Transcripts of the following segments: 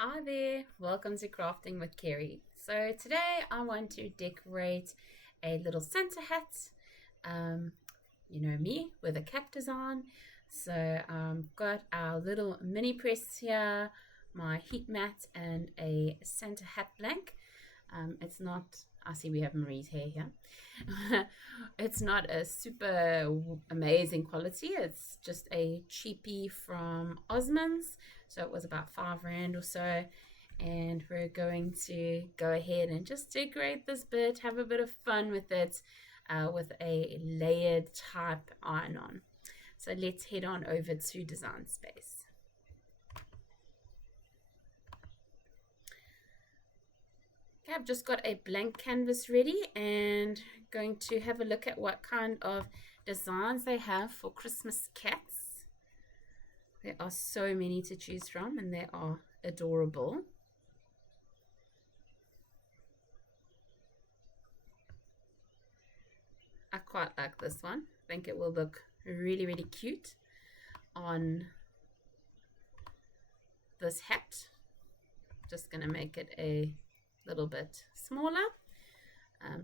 Hi there, welcome to Crafting with Kerry. So today I want to decorate a little Santa hat. You know me, with a cat design. So got our little mini press here, my heat mat and a Santa hat blank. It's not, I see we have Marie's hair here. It's not a super amazing quality. It's just a cheapie from Osmonds. So it was about R5 or so. And we're going to go ahead and just decorate this bit, have a bit of fun with it with a layered type iron-on. So let's head on over to Design Space. Okay, I've just got a blank canvas ready and going to have a look at what kind of designs they have for Christmas cats. There are so many to choose from and they are adorable. I quite like this one. I think it will look really, really cute on this hat. Just going to make it a little bit smaller.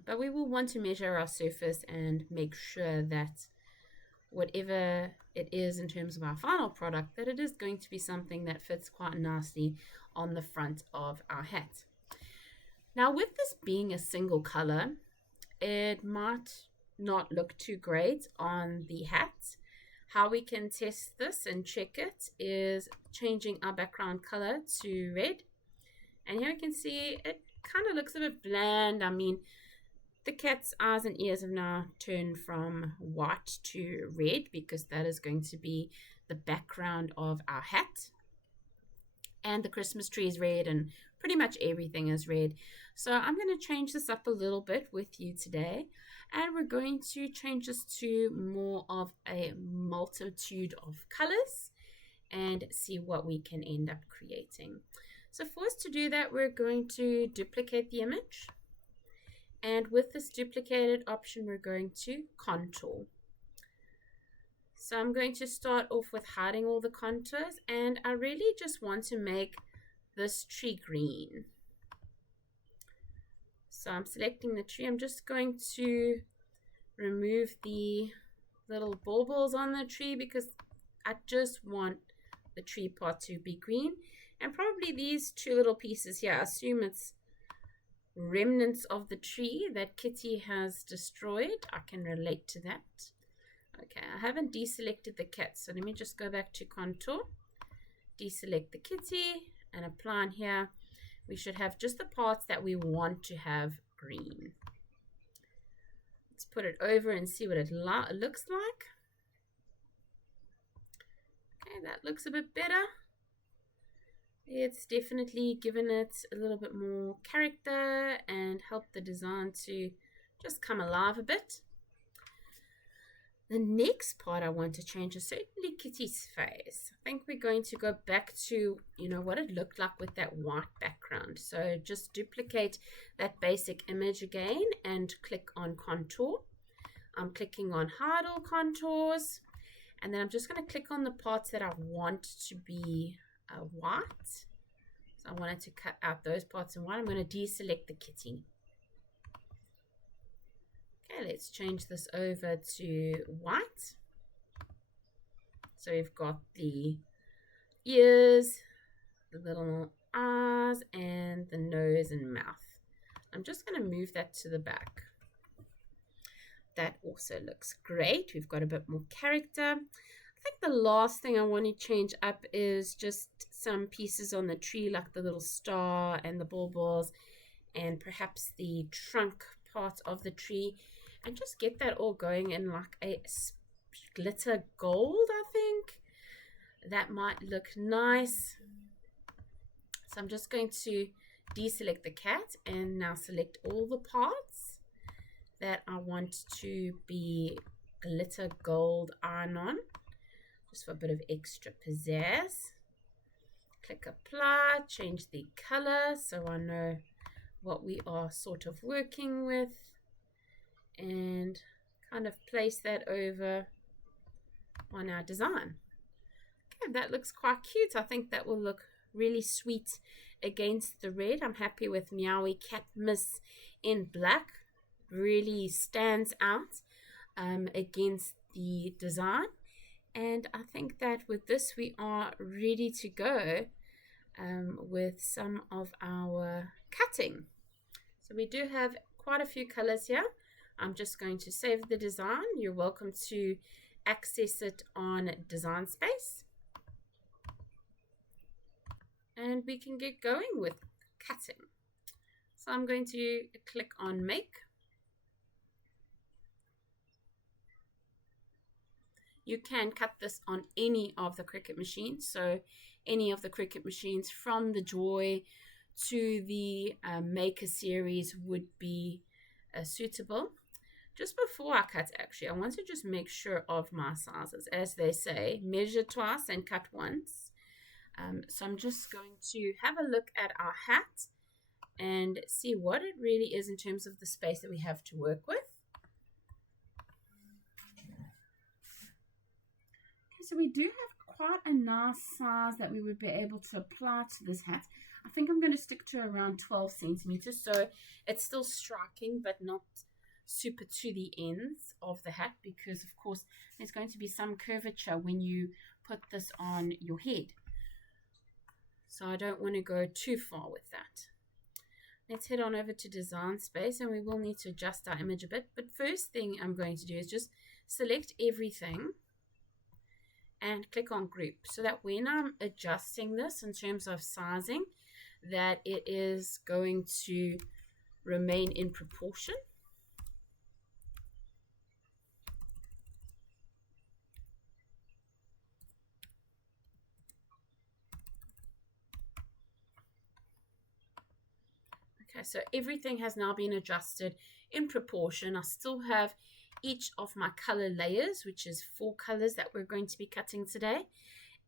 But we will want to measure our surface and make sure that whatever it is in terms of our final product, that it is going to be something that fits quite nicely on the front of our hat. Now, with this being a single color, it might not look too great on the hat. How we can test this and check it is changing our background color to red. And here you can see it kind of looks a bit bland. I mean, the cat's eyes and ears have now turned from white to red because that is going to be the background of our hat. And the Christmas tree is red and pretty much everything is red. So I'm going to change this up a little bit with you today. And we're going to change this to more of a multitude of colors and see what we can end up creating. So for us to do that, we're going to duplicate the image. And with this duplicated option, we're going to contour. So I'm going to start off with hiding all the contours, and I really just want to make this tree green. So I'm selecting the tree. I'm just going to remove the little baubles on the tree because I just want the tree part to be green. And probably these two little pieces here, I assume it's remnants of the tree that Kitty has destroyed. I can relate to that. Okay, I haven't deselected the cat, so let me just go back to contour, deselect the kitty, and apply in here. We should have just the parts that we want to have green. Let's put it over and see what it looks like. Okay, that looks a bit better. It's definitely given it a little bit more character and helped the design to just come alive a bit. The next part I want to change is certainly Kitty's face. I think we're going to go back to, what it looked like with that white background. So just duplicate that basic image again and click on contour. I'm clicking on hide all contours. And then I'm just going to click on the parts that I want to be white. So I wanted to cut out those parts in white. I'm going to deselect the kitty. Okay, let's change this over to white. So we've got the ears, the little eyes, and the nose and mouth. I'm just going to move that to the back. That also looks great. We've got a bit more character. I think the last thing I want to change up is just some pieces on the tree, like the little star and the baubles, and perhaps the trunk part of the tree, and just get that all going in like a glitter gold. I think that might look nice. So I'm just going to deselect the cat and now select all the parts that I want to be glitter gold iron-on, just for a bit of extra pizzazz. Click apply, change the color so I know what we are sort of working with, and kind of place that over on our design. Okay, that looks quite cute. I think that will look really sweet against the red. I'm happy with Meowy Catmas in black. Really stands out against the design. And I think that with this we are ready to go with some of our cutting. So we do have quite a few colors here. I'm just going to save the design. You're welcome to access it on Design Space. And we can get going with cutting. So I'm going to click on Make. You can cut this on any of the Cricut machines. So any of the Cricut machines from the Joy to the Maker series would be suitable. Just before I cut, actually, I want to just make sure of my sizes. As they say, measure twice and cut once. So I'm just going to have a look at our hat and see what it really is in terms of the space that we have to work with. Okay, so we do have quite a nice size that we would be able to apply to this hat. I think I'm going to stick to around 12 centimeters, so it's still striking but not super to the ends of the hat, because of course there's going to be some curvature when you put this on your head. So I don't want to go too far with that. Let's head on over to Design Space, and we will need to adjust our image a bit. But first thing I'm going to do is just select everything and click on Group, so that when I'm adjusting this in terms of sizing, that it is going to remain in proportion. Okay, so everything has now been adjusted in proportion. I still have each of my color layers, which is 4 colors that we're going to be cutting today,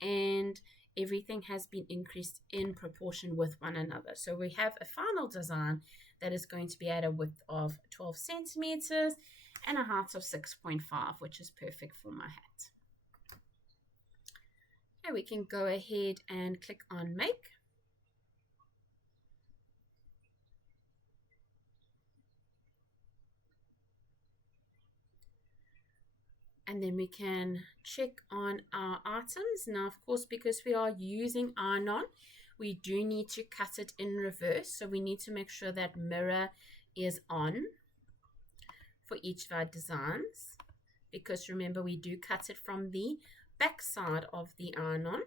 and everything has been increased in proportion with one another. So we have a final design that is going to be at a width of 12 centimeters and a height of 6.5, which is perfect for my hat. Okay, we can go ahead and click on Make. And then we can check on our items. Now, of course, because we are using iron-on, we do need to cut it in reverse. So we need to make sure that mirror is on for each of our designs, because remember, we do cut it from the back side of the iron-on.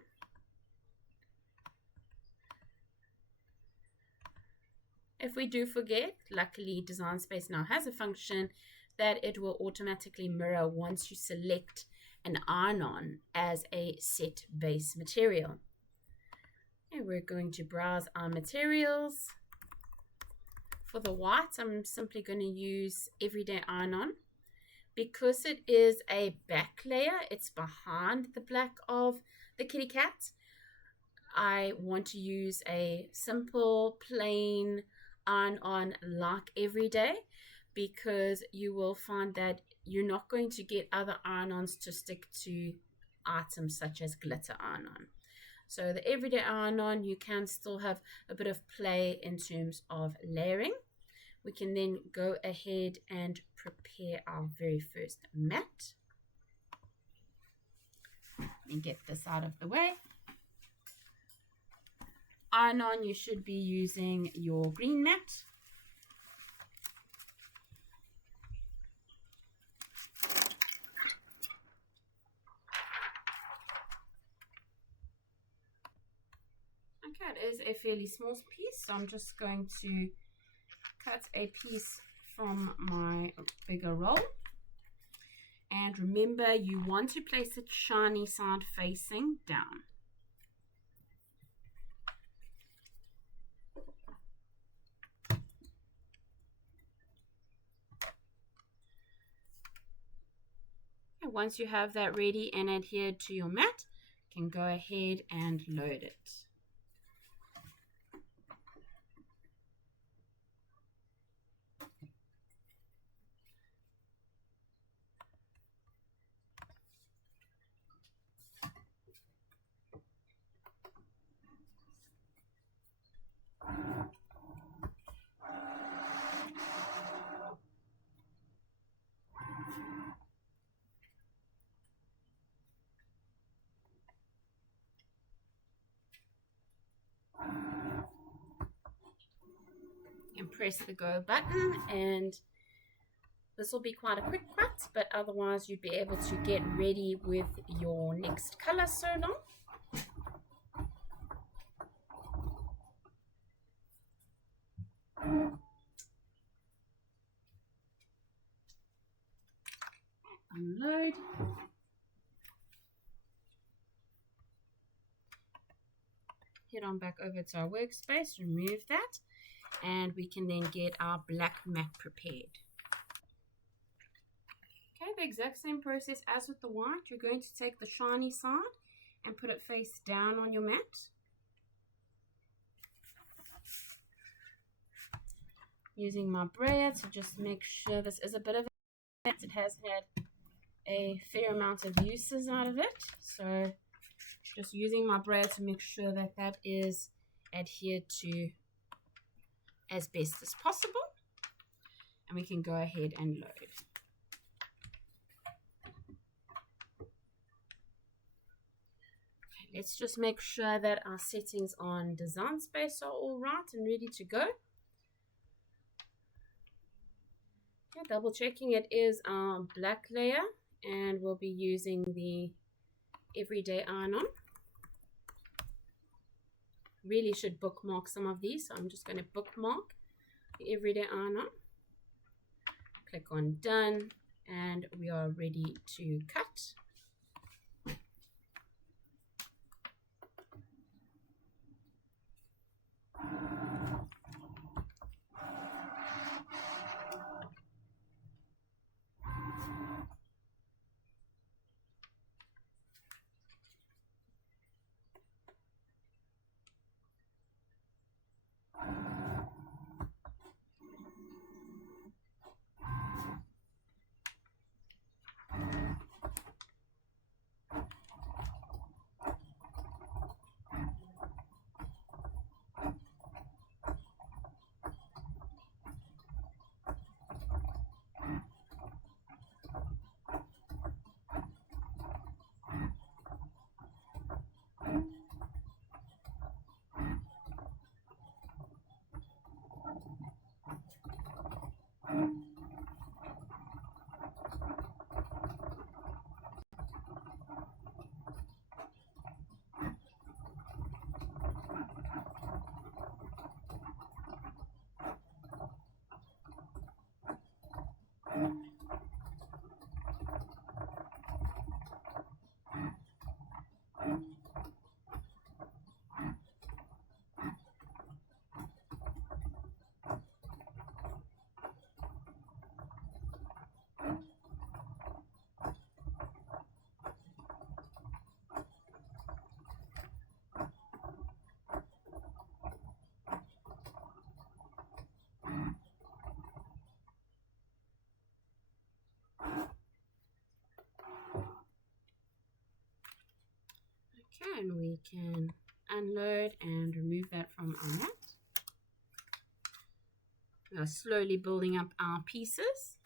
If we do forget, luckily Design Space now has a function that it will automatically mirror once you select an iron-on as a set base material. And we're going to browse our materials. For the white, I'm simply going to use Everyday Iron-On. Because it is a back layer, it's behind the black of the kitty cat, I want to use a simple, plain iron-on like Everyday, because you will find that you're not going to get other iron-ons to stick to items such as glitter iron-on. So the Everyday iron-on, you can still have a bit of play in terms of layering. We can then go ahead and prepare our very first mat. And get this out of the way. Iron-on, you should be using your green mat. Okay, it is a fairly small piece, so I'm just going to cut a piece from my bigger roll. And remember, you want to place it shiny side facing down. And once you have that ready and adhered to your mat, you can go ahead and load it. press the go button, and this will be quite a quick cut, but otherwise you'd be able to get ready with your next color so long. Unload. Head on back over to our workspace, remove that, and we can then get our black mat prepared. Okay, the exact same process as with the white. You're going to take the shiny side and put it face down on your mat. Using my brayer to just make sure this is a bit of a mat. It has had a fair amount of uses out of it, so just using my brayer to make sure that that is adhered to as best as possible, and we can go ahead and load. Okay, let's just make sure that our settings on Design Space are all right and ready to go. Okay, double checking it is our black layer, and we'll be using the Everyday Iron-On. Really should bookmark some of these, so I'm just going to bookmark the Everyday Iron-On. Click on Done, and we are ready to cut. Okay, and we can unload and remove that from our mat. We are slowly building up our pieces.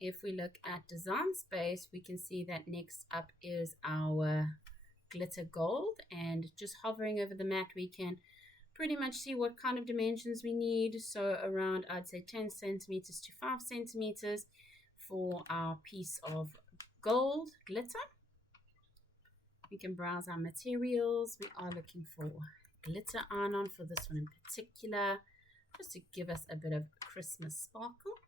If we look at Design Space, we can see that next up is our glitter gold, and just hovering over the mat we can pretty much see what kind of dimensions we need. So around, I'd say 10 centimeters to 5 centimeters for our piece of gold glitter. We can browse our materials. We are looking for glitter iron-on for this one in particular, just to give us a bit of Christmas sparkle.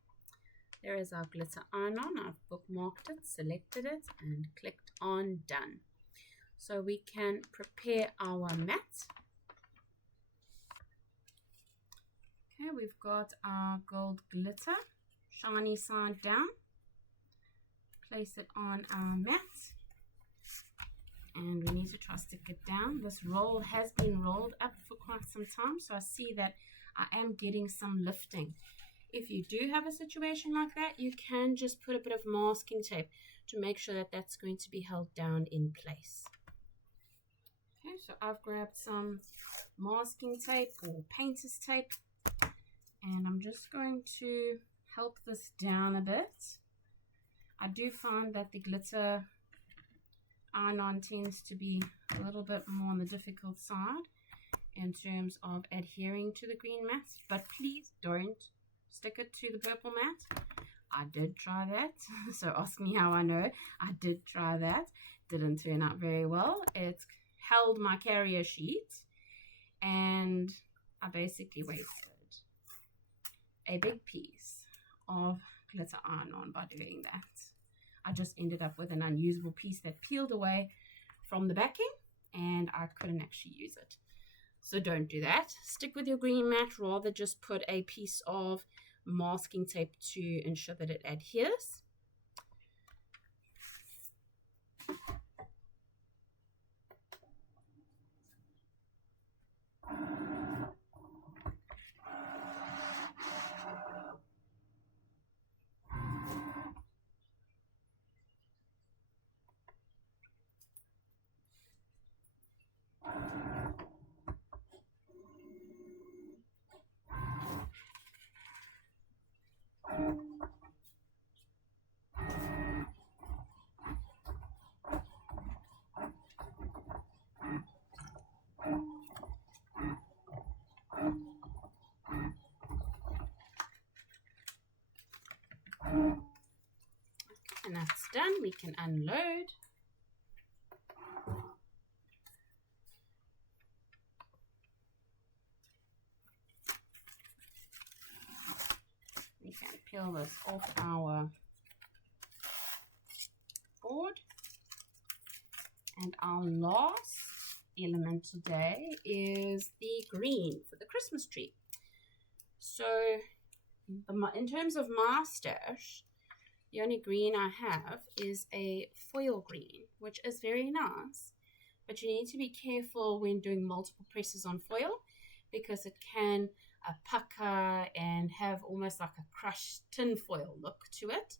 There is our glitter iron-on. I've bookmarked it, selected it, and clicked on Done. So we can prepare our mat. Okay, we've got our gold glitter, shiny side down. Place it on our mat. And we need to try to stick it down. This roll has been rolled up for quite some time, so I see that I am getting some lifting. If you do have a situation like that, you can just put a bit of masking tape to make sure that that's going to be held down in place. Okay, so I've grabbed some masking tape or painter's tape, and I'm just going to help this down a bit. I do find that the glitter iron-on tends to be a little bit more on the difficult side, in terms of adhering to the green mats, but please don't stick it to the purple mat. I did try that, so ask me how I know. I did try that. Didn't turn out very well. It held my carrier sheet, and I basically wasted a big piece of glitter iron-on by doing that. I just ended up with an unusable piece that peeled away from the backing, and I couldn't actually use it. So don't do that. Stick with your green mat. Rather just put a piece of masking tape to ensure that it adheres. And that's done. We can unload. We can peel this off our board. And our last element today is the green for the Christmas tree. So in terms of my stash, the only green I have is a foil green, which is very nice. But you need to be careful when doing multiple presses on foil because it can pucker and have almost like a crushed tin foil look to it.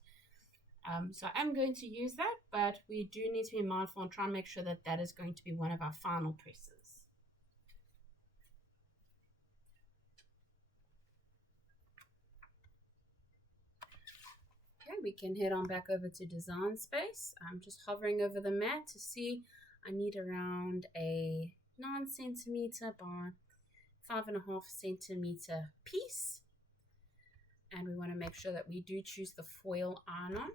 So I'm going to use that, but we do need to be mindful and try and make sure that that is going to be one of our final presses. Okay, we can head on back over to Design Space. I'm just hovering over the mat to see. I need around a 9 centimeter by 5.5 centimeter piece. And we want to make sure that we do choose the foil iron-on.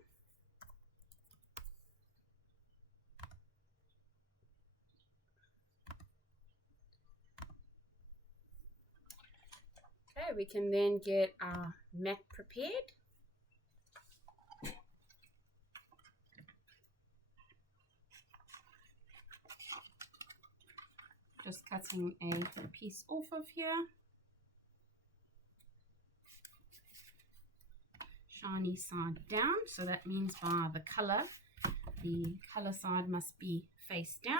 Okay, we can then get our mat prepared. Just cutting a piece off of here. Shiny side down, so that means by the color side must be face down.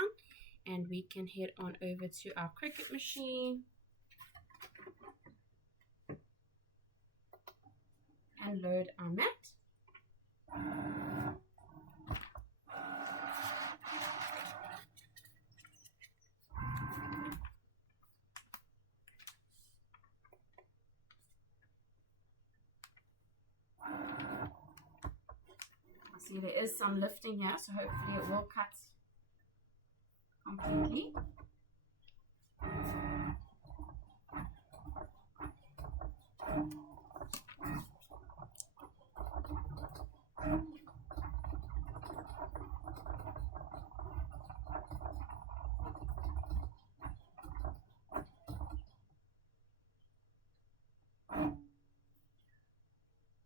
And we can head on over to our Cricut machine and load our mat. See, there is some lifting here, so hopefully it will cut completely.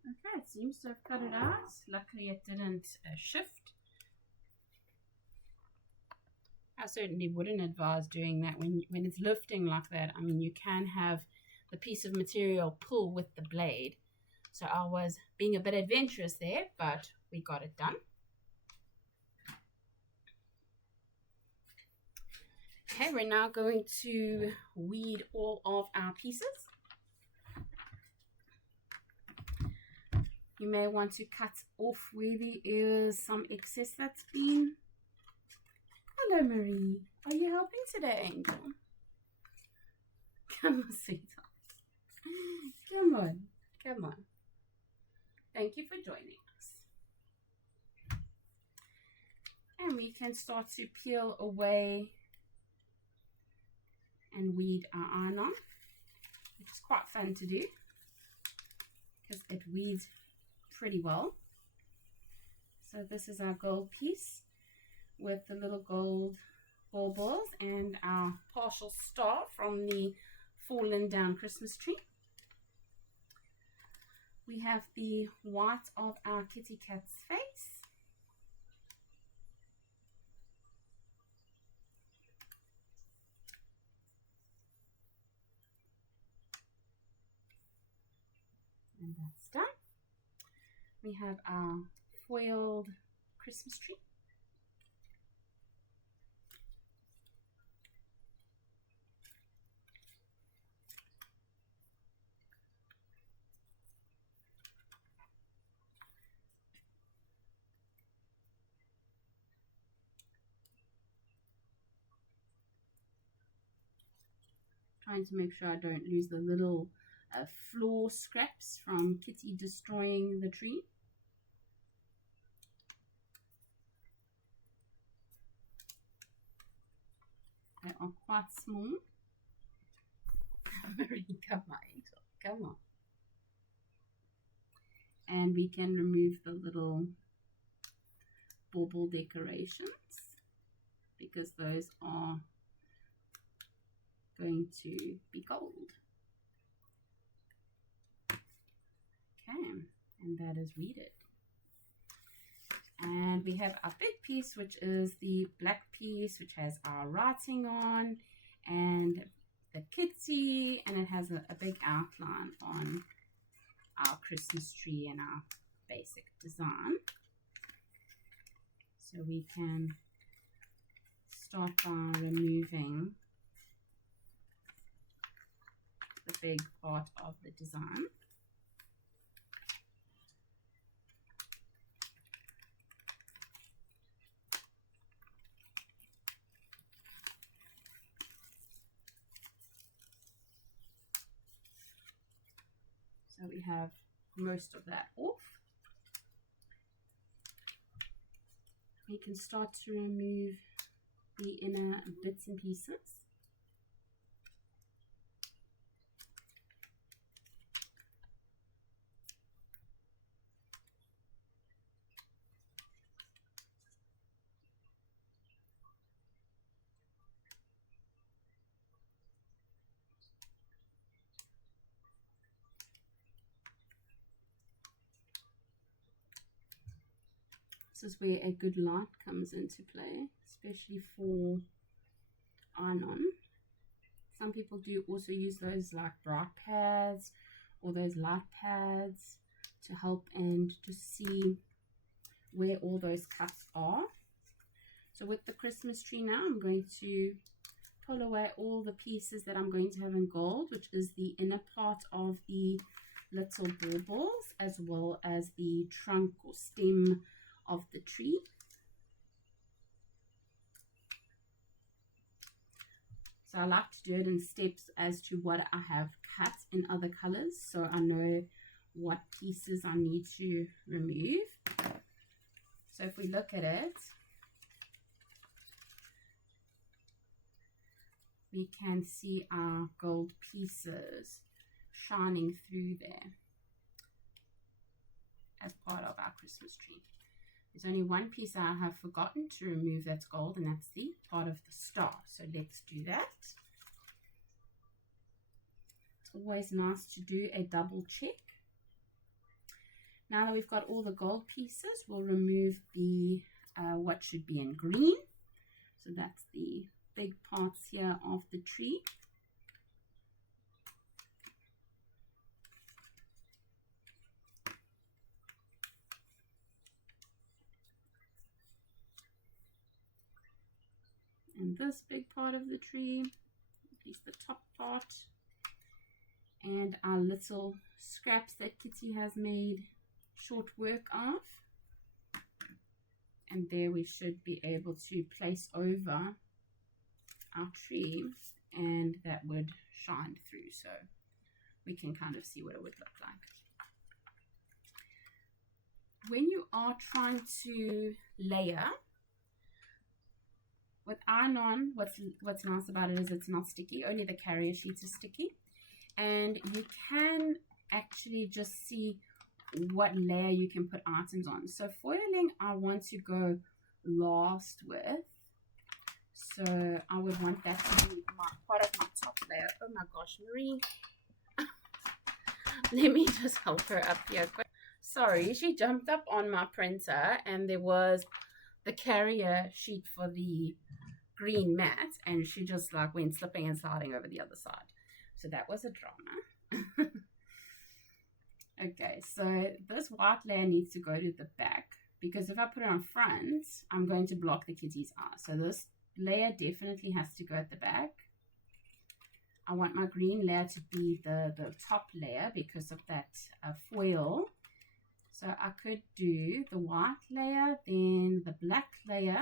Okay, it seems to have cut it out. Luckily it didn't shift. I certainly wouldn't advise doing that when it's lifting like that. I mean, you can have the piece of material pull with the blade. So I was being a bit adventurous there, but we got it done. Okay, we're now going to weed all of our pieces. You may want to cut off where there is some excess that's been. Hello, Marie. Are you helping today, Angel? Come on, sweetheart. Come on. Come on. Thank you for joining us. And we can start to peel away and weed our iron on, which is quite fun to do because it weeds pretty well. So this is our gold piece with the little gold baubles and our partial star from the fallen down Christmas tree. We have the white of our kitty cat's face. And that's done. We have our foiled Christmas tree. Trying to make sure I don't lose the little floor scraps from Kitty destroying the tree. They are quite small. Come on, Angel. Come on. And we can remove the little bauble decorations because those are going to be gold. Okay, and that is weeded. And we have our big piece, which is the black piece, which has our writing on and the kitty, and it has a big outline on our Christmas tree and our basic design. So we can start by removing the big part of the design. So we have most of that off. We can start to remove the inner bits and pieces. This is where a good light comes into play, especially for iron-on. Some people do also use those like bright pads or those light pads to help and to see where all those cuts are. So with the Christmas tree now, I'm going to pull away all the pieces that I'm going to have in gold, which is the inner part of the little baubles as well as the trunk or stem of the tree. So I like to do it in steps as to what I have cut in other colors, so I know what pieces I need to remove. So if we look at it, we can see our gold pieces shining through there as part of our Christmas tree. There's only one piece I have forgotten to remove that's gold, and that's the part of the star. So let's do that. It's always nice to do a double check. Now that we've got all the gold pieces, we'll remove the what should be in green. So that's the big parts here of the tree. And this big part of the tree, at least the top part, and our little scraps that Kitty has made short work of. And there we should be able to place over our tree, and that would shine through, so we can kind of see what it would look like. When you are trying to layer, with iron-on, what's nice about it is it's not sticky. Only the carrier sheet is sticky. And you can actually just see what layer you can put items on. So foiling, I want to go last with. So I would want that to be part of my top layer. Oh my gosh, Marie. Let me just help her up here. Sorry, she jumped up on my printer and there was the carrier sheet for the green mat and she just like went slipping and sliding over the other side. So that was a drama. Okay, so this white layer needs to go to the back because if I put it on front, I'm going to block the kitty's eye. So this layer definitely has to go at the back. I want my green layer to be the top layer because of that foil. So I could do the white layer, then the black layer,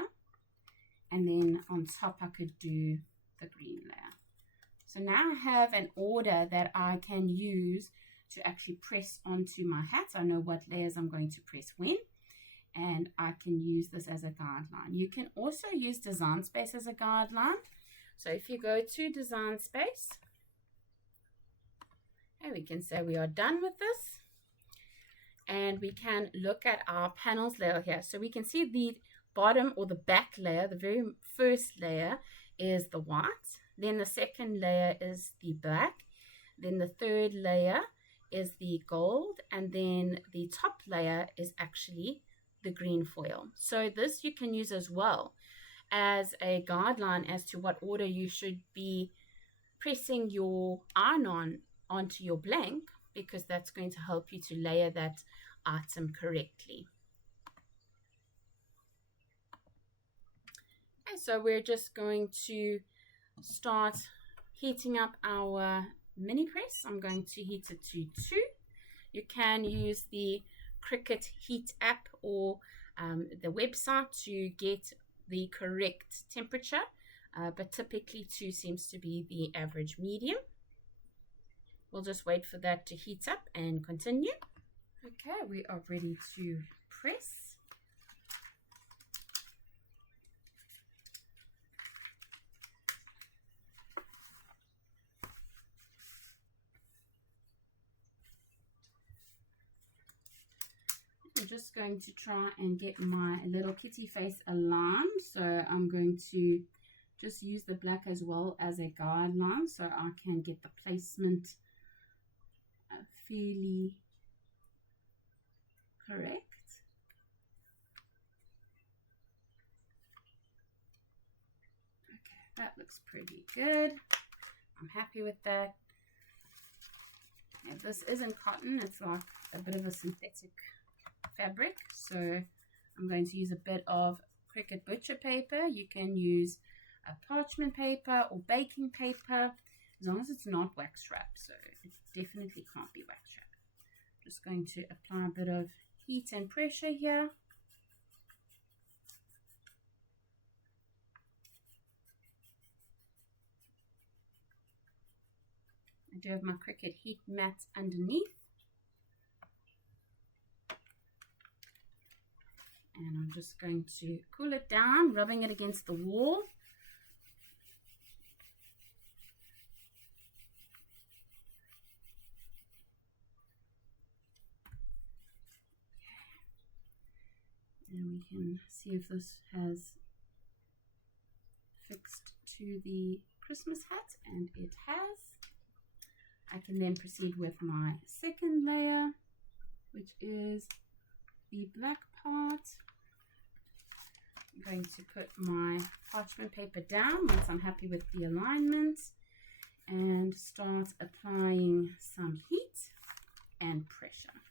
and then on top I could do the green layer. So now I have an order that I can use to actually press onto my hat. I know what layers I'm going to press when, and I can use this as a guideline. You can also use Design Space as a guideline. So if you go to Design Space, and we can say we are done with this, and we can look at our panels layer here. So we can see the bottom or the back layer, the very first layer is the white, then the second layer is the black, then the third layer is the gold, and then the top layer is actually the green foil. So this you can use as well as a guideline as to what order you should be pressing your iron onto your blank, because that's going to help you to layer that item correctly. Okay, so we're just going to start heating up our mini press. I'm going to heat it to 2. You can use the Cricut Heat app or the website to get the correct temperature, but typically 2 seems to be the average medium. We'll just wait for that to heat up and continue. Okay, we are ready to press. I'm just going to try and get my little kitty face aligned. So I'm going to just use the black as well as a guideline so I can get the placement fairly correct. Okay, that looks pretty good. I'm happy with that. And this isn't cotton, it's like a bit of a synthetic fabric, so I'm going to use a bit of Cricut butcher paper. You can use a parchment paper or baking paper as long as it's not wax wrap, so it definitely can't be wax wrap. Just going to apply a bit of heat and pressure here. I do have my Cricut heat mat underneath. And I'm just going to cool it down, rubbing it against the wall. And we can see if this has fixed to the Christmas hat, and it has. I can then proceed with my second layer, which is the black part. I'm going to put my parchment paper down once I'm happy with the alignment and start applying some heat and pressure.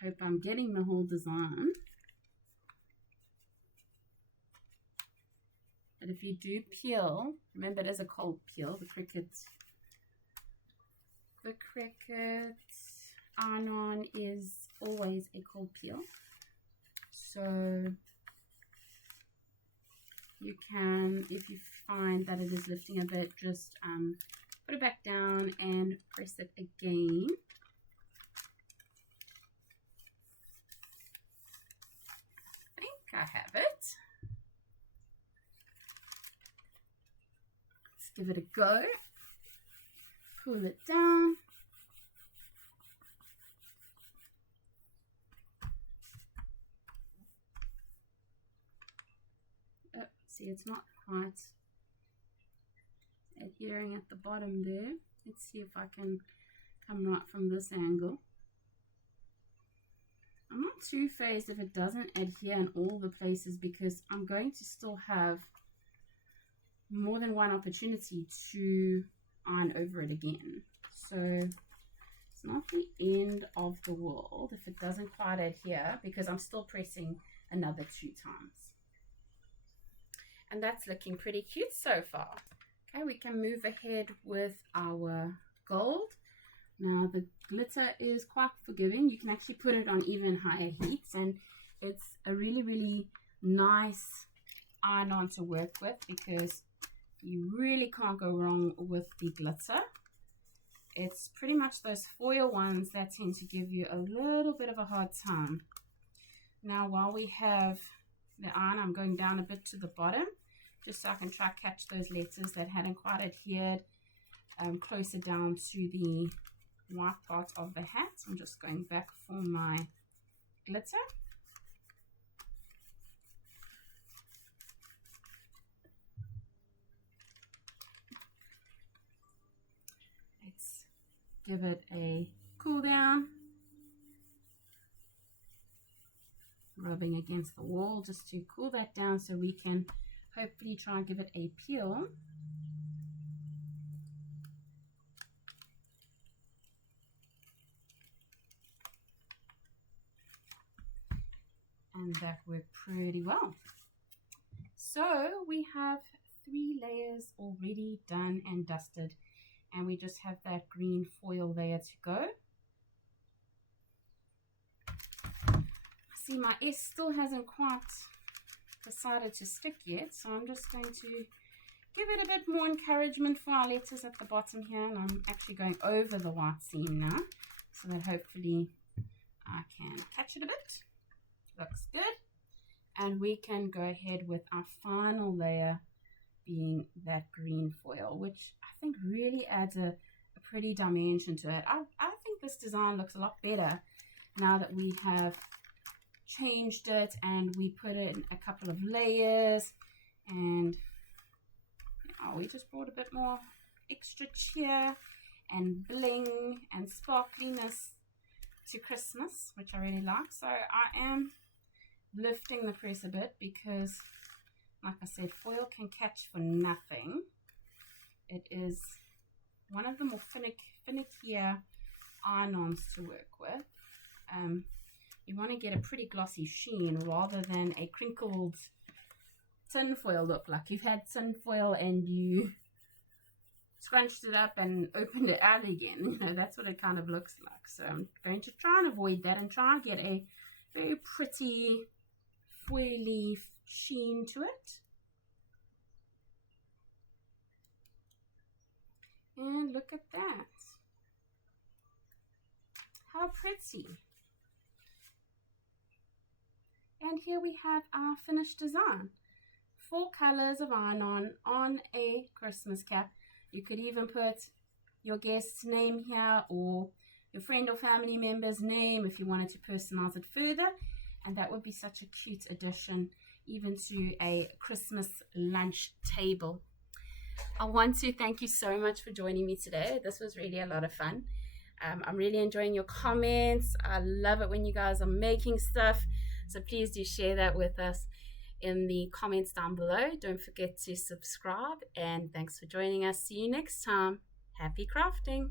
I hope I'm getting the whole design. But if you do peel, remember it is a cold peel, the Cricut iron-on is always a cold peel. So you can, if you find that it is lifting a bit, just put it back down and press it again. give it a go. Cool it down. Oh, see, it's not quite adhering at the bottom there. Let's see if I can come right from this angle. I'm not too phased if it doesn't adhere in all the places, because I'm going to still have more than one opportunity to iron over it again. So it's not the end of the world if it doesn't quite adhere, because I'm still pressing another 2 times. And that's looking pretty cute so far. Okay, we can move ahead with our gold. Now the glitter is quite forgiving. You can actually put it on even higher heats, and it's a really nice iron-on to work with, because you really can't go wrong with the glitter. It's pretty much those foil ones that tend to give you a little bit of a hard time. Now while we have the iron, I'm going down a bit to the bottom, just so I can try to catch those letters that hadn't quite adhered closer down to the white part of the hat. I'm just going back for my glitter. Let's give it a cool down. Rubbing against the wall just to cool that down, so we can hopefully try and give it a peel. And that worked pretty well. So we have 3 layers already done and dusted, and we just have that green foil layer to go. See, my S still hasn't quite decided to stick yet, so I'm just going to give it a bit more encouragement for our letters at the bottom here. And I'm actually going over the white seam now, so that hopefully I can catch it a bit. Looks good. And we can go ahead with our final layer being that green foil, which I think really adds a pretty dimension to it. I think this design looks a lot better now that we have changed it and we put in a couple of layers, and we just brought a bit more extra cheer and bling and sparkliness to Christmas, which I really like. So I am lifting the press a bit because, like I said, foil can catch for nothing. It is one of the more finickier iron-ons to work with. You want to get a pretty glossy sheen rather than a crinkled tinfoil look, like you've had tinfoil and you scrunched it up and opened it out again. You know, that's what it kind of looks like. So I'm going to try and avoid that and try and get a very pretty foily sheen to it. And look at that. How pretty. And here we have our finished design. 4 colors of iron-on on a Christmas cap. You could even put your guest's name here, or your friend or family member's name if you wanted to personalize it further. And that would be such a cute addition even to a Christmas lunch table. I want to thank you so much for joining me today. This was really a lot of fun. I'm really enjoying your comments. I love it when you guys are making stuff. So please do share that with us in the comments down below. Don't forget to subscribe, and thanks for joining us. See you next time. Happy crafting.